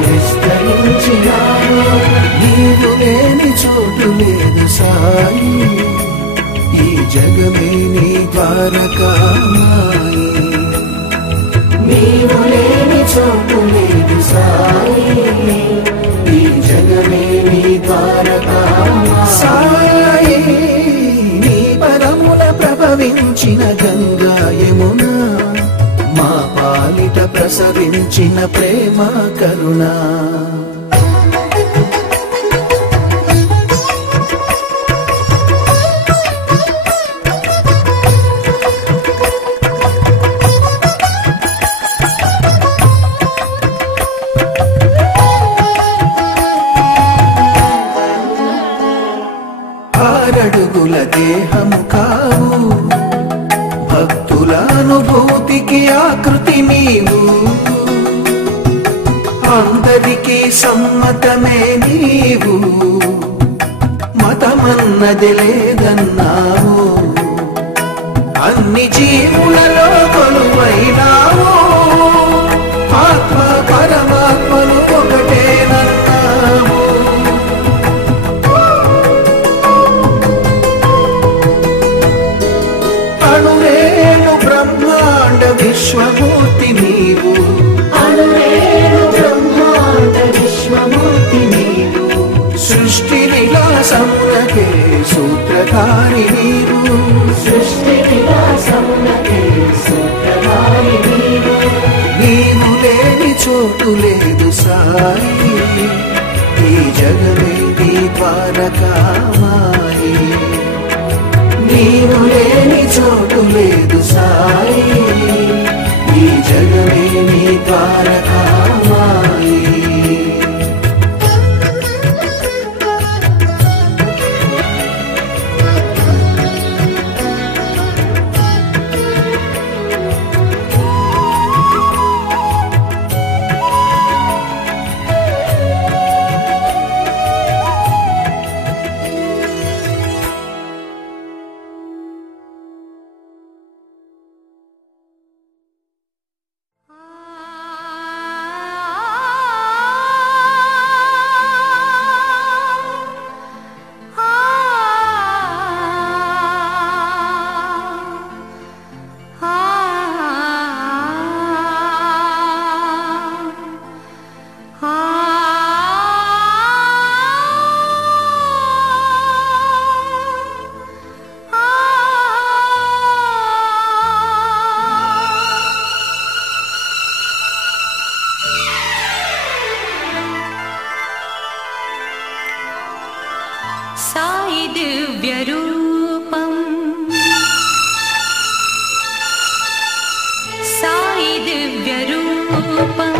విస్తరించినావు. నీవు లేని చోటు లేదు సాయి, ఈ జగమే నీ ద్వారకామాయి. నీవు లేని చోటు లేదు సాయి, ఈ జగమే నీ ద్వారకామాయి. సాయి నీ పదముల ప్రభవించిన గంగా యమున, మా పాలిట ప్రసరించిన ప్రేమ కరుణ. ఆరడుగుల దేహము కావు, భక్తుల అనుభూతికి ఆకృతి నీవు. అందరికీ సమ్మతమే నీవు, మతమన్నది లేదన్నావు. అన్ని జీవులలో కొలువైనావు, ఆత్మ పరమాత్మలు ఒకటేనన్నావు. అణురేణు బ్రహ్మాండ విశ్వమూర్తి నీవు, అణురేణు బ్రహ్మాండ విశ్వమూర్తి నీవు. సృష్టి విలాసమునకే సూత్రధారి నీవు, సృష్టి విలాసమునకే సూత్రధారి నీవు. నీవు లేని చోటు లేదు సాయి, ఈ జగమే నీ ద్వారకామాయి. నీవు లేని చోటు లేదు సాయి, ఈ జగమే నీ ద్వారకామాయి. साई दिव्य रूपम, साई दिव्य रूपम,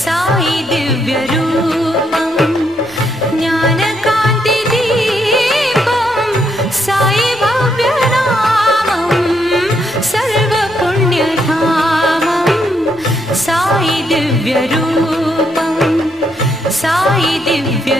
साई दिव्य रूपम. ज्ञानकांति दीपम, साई भव्य नामम, सर्व पुण्यधामम. साई दिव्य रूपम, साई दिव्य